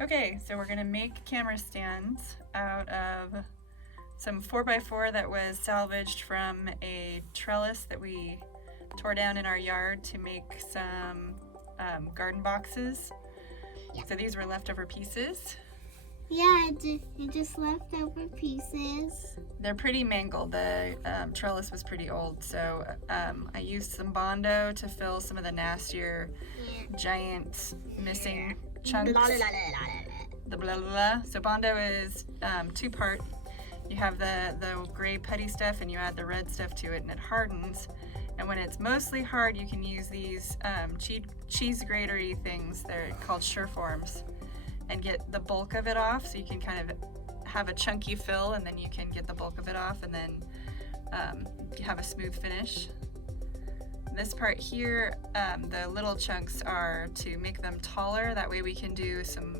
Okay, so we're gonna make camera stands out of some 4x4 that was salvaged from a trellis that we tore down in our yard to make some garden boxes. Yeah. So these were leftover pieces. Yeah, it just leftover pieces. They're pretty mangled. The trellis was pretty old, so I used some Bondo to fill some of the nastier, giant missing chunks. Blah, blah, blah, blah, blah. The blah blah blah. So Bondo is two-part. You have the gray putty stuff and you add the red stuff to it and it hardens. And when it's mostly hard, you can use these cheese grater-y things. They're called Sureforms, and get the bulk of it off, so you can kind of have a chunky fill and then you can get the bulk of it off and then have a smooth finish. This part here, the little chunks are to make them taller. That way we can do some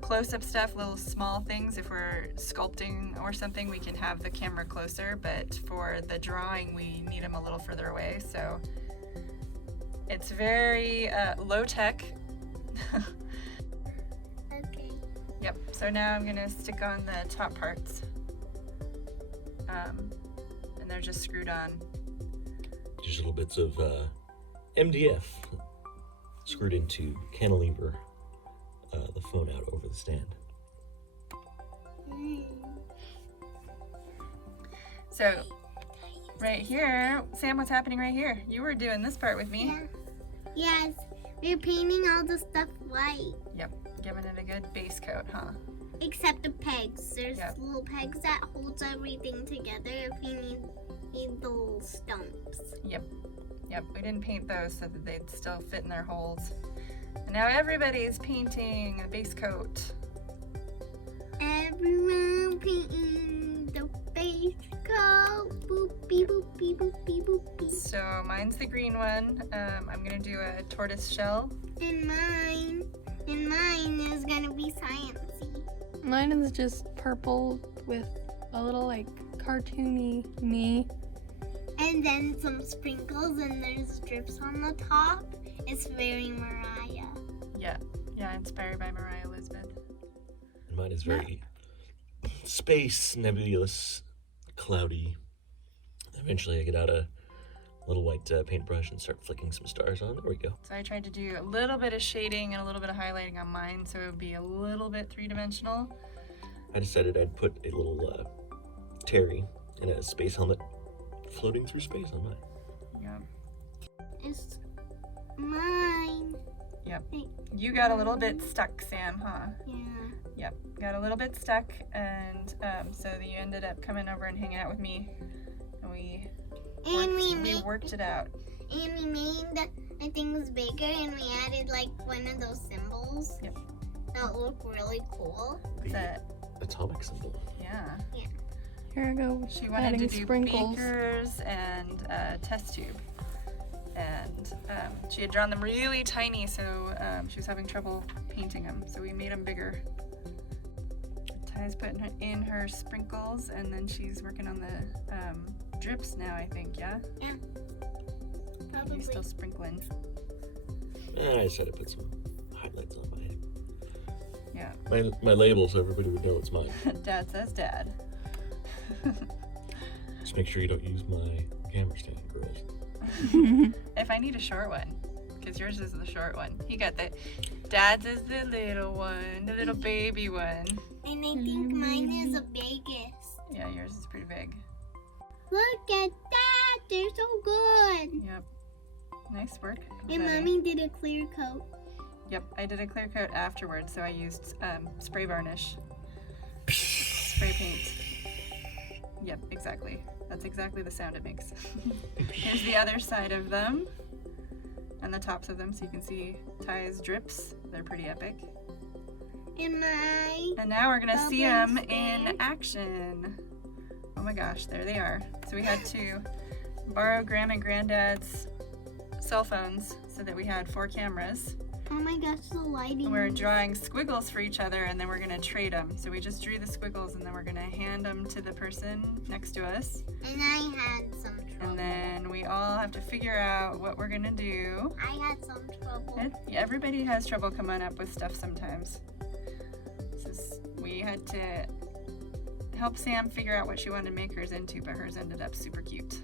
close-up stuff, little small things. If we're sculpting or something, we can have the camera closer, but for the drawing, we need them a little further away. So it's very low-tech. Okay. Yep, so now I'm gonna stick on the top parts. And they're just screwed on. Just little bits of MDF screwed into cantilever the phone out over the stand. So right here, Sam, what's happening right here? You were doing this part with me. Yeah. Yes, we're painting all the stuff white. Yep, giving it a good base coat, huh? Except the pegs. There's Yep. little pegs that holds everything together if you need the little stumps. Yep, we didn't paint those so that they'd still fit in their holes. And now everybody's painting a base coat. Everyone painting the base coat. Boopy boopy boopy boopy. So mine's the green one. I'm gonna do a tortoise shell. And mine is gonna be sciencey. Mine is just purple with a little like cartoony me. And then some sprinkles and there's drips on the top. It's very Mariah. Yeah, inspired by Mariah Elizabeth. And mine is very space, nebulous, cloudy. Eventually I get out a little white paintbrush and start flicking some stars on. There we go. So I tried to do a little bit of shading and a little bit of highlighting on mine so it would be a little bit three-dimensional. I decided I'd put a little Terry in a space helmet floating through space on mine. Yep. It's mine. Yep. You got a little bit stuck, Sam, huh? Yeah. Yep, got a little bit stuck, and so you ended up coming over and hanging out with me, and we worked it out. And we made the things bigger, and we added like one of those symbols. Yep. That look really cool. The atomic symbol. Yeah. Here I go. She wanted adding to do sprinkles. beakers and a test tube, and she had drawn them really tiny, so she was having trouble painting them. So we made them bigger. Ty's putting in her sprinkles, and then she's working on the drips now, I think, yeah? Yeah. You're Probably. still sprinkling. I decided to put some highlights on mine. Yeah. My label so everybody would know it's mine. Dad says dad. Just make sure you don't use my camera stand, girls. If I need a short one, because yours is the short one. You got the dad's is the little one, the little baby one. And I think mine is the biggest. Yeah, yours is pretty big. Look at that! They're so good. Yep. Nice work. And everybody. Mommy did a clear coat. Yep, I did a clear coat afterwards, so I used spray varnish. Spray paint. Yep, exactly. That's exactly the sound it makes. Here's the other side of them. And the tops of them, so you can see Ty's drips. They're pretty epic. And And now we're gonna see them Bubbles in there. action. Oh my gosh, there they are. So we had to borrow Grandma and Granddad's cell phones so that we had 4 cameras. oh my gosh, the lighting. We're drawing squiggles for each other, and then we're gonna trade them. So we just drew the squiggles, and then we're gonna hand them to the person next to us. And I had some trouble. And then we all have to figure out what we're gonna do. I had some trouble. Everybody has trouble coming up with stuff sometimes. because we had to help Sam figure out what she wanted to make hers into, but hers ended up super cute.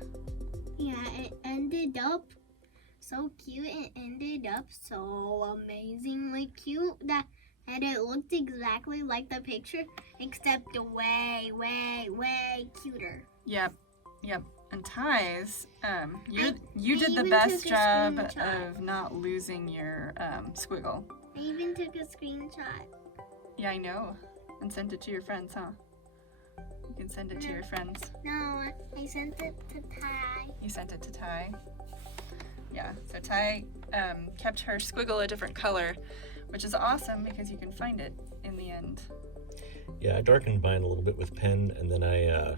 Yeah, it ended up so cute. It ended up so amazingly cute that it looked exactly like the picture, except way, way, way cuter. Yep. And Ty's, you I did the even best took a job screenshot. of not losing your squiggle. I even took a screenshot. Yeah, I know. And sent it to your friends, huh? You can send it to your friends. No, I sent it to Ty. You sent it to Ty. Yeah, so Ty kept her squiggle a different color, which is awesome because you can find it in the end. Yeah, I darkened mine a little bit with pen, and then I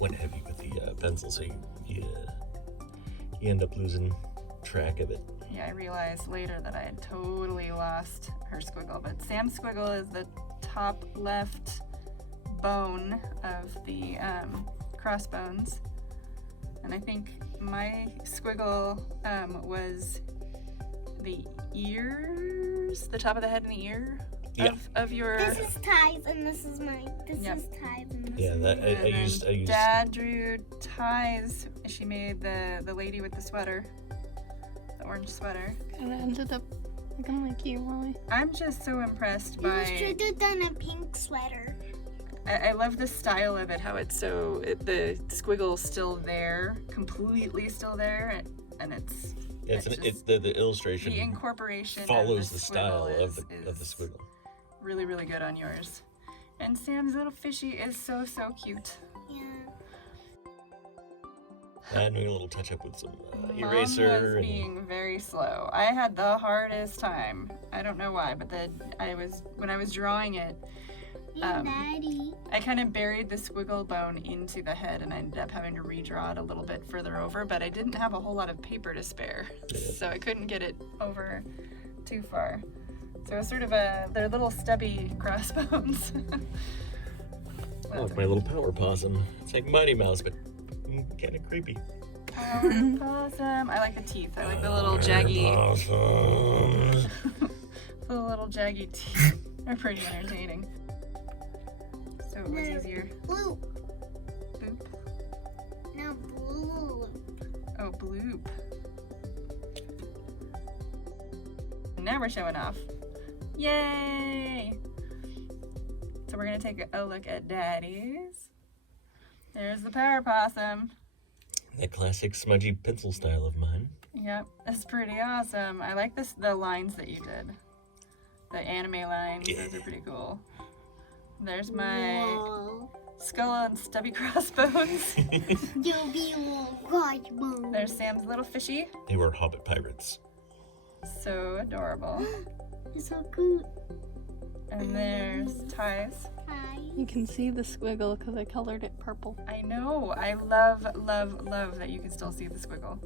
went heavy with the pencil, so you end up losing track of it. Yeah, I realized later that I had totally lost her squiggle, but Sam's squiggle is the top left bone of the crossbones, and I think my squiggle was the ears, the top of the head and the ear of your. This is Ty's and this is mine. This Yep. is Ty's and this Yeah, is that mine. I used. Dad drew Ty's. She made the lady with the sweater, the orange sweater. And it ended up looking like you, Molly. I'm just so impressed You by. should have done a pink sweater. I love the style of it, how it's so the squiggle's still there, completely still there, and it's the illustration the incorporation follows of the style squiggle of the squiggle. really, really good on yours. And Sam's little fishy is so cute. Yeah. Adding a little touch up with some Mom eraser. was being very slow. I had the hardest time. I don't know why, but when I was drawing it, Daddy. I kind of buried the squiggle bone into the head, and I ended up having to redraw it a little bit further over, but I didn't have a whole lot of paper to spare, so I couldn't get it over too far. So it was sort of they're little stubby crossbones. Like my little power possum. It's like Mighty Mouse, but kind of creepy. Power possum. I like the teeth. I like the little jaggy, Possums. the little jaggy teeth. They're pretty entertaining. So it was easier. Blue. Boop. No, blue. Oh, bloop. Now we're showing off. Yay! So we're gonna take a look at Daddy's. There's the power possum. That classic smudgy pencil style of mine. Yep, that's pretty awesome. I like the lines that you did. The anime lines, those are pretty cool. There's my Whoa. skull and stubby crossbones. You'll be all crossbones. There's Sam's little fishy. They were Hobbit pirates. So adorable. It's so cute. And there's Ty's. Hi. You can see the squiggle because I colored it purple. I know. I love that you can still see the squiggle.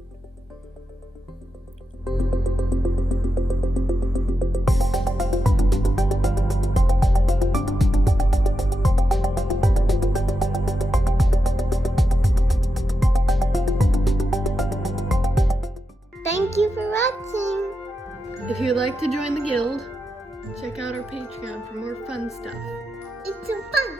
Thank you for watching. If you'd like to join the guild, check out our Patreon for more fun stuff. It's so fun.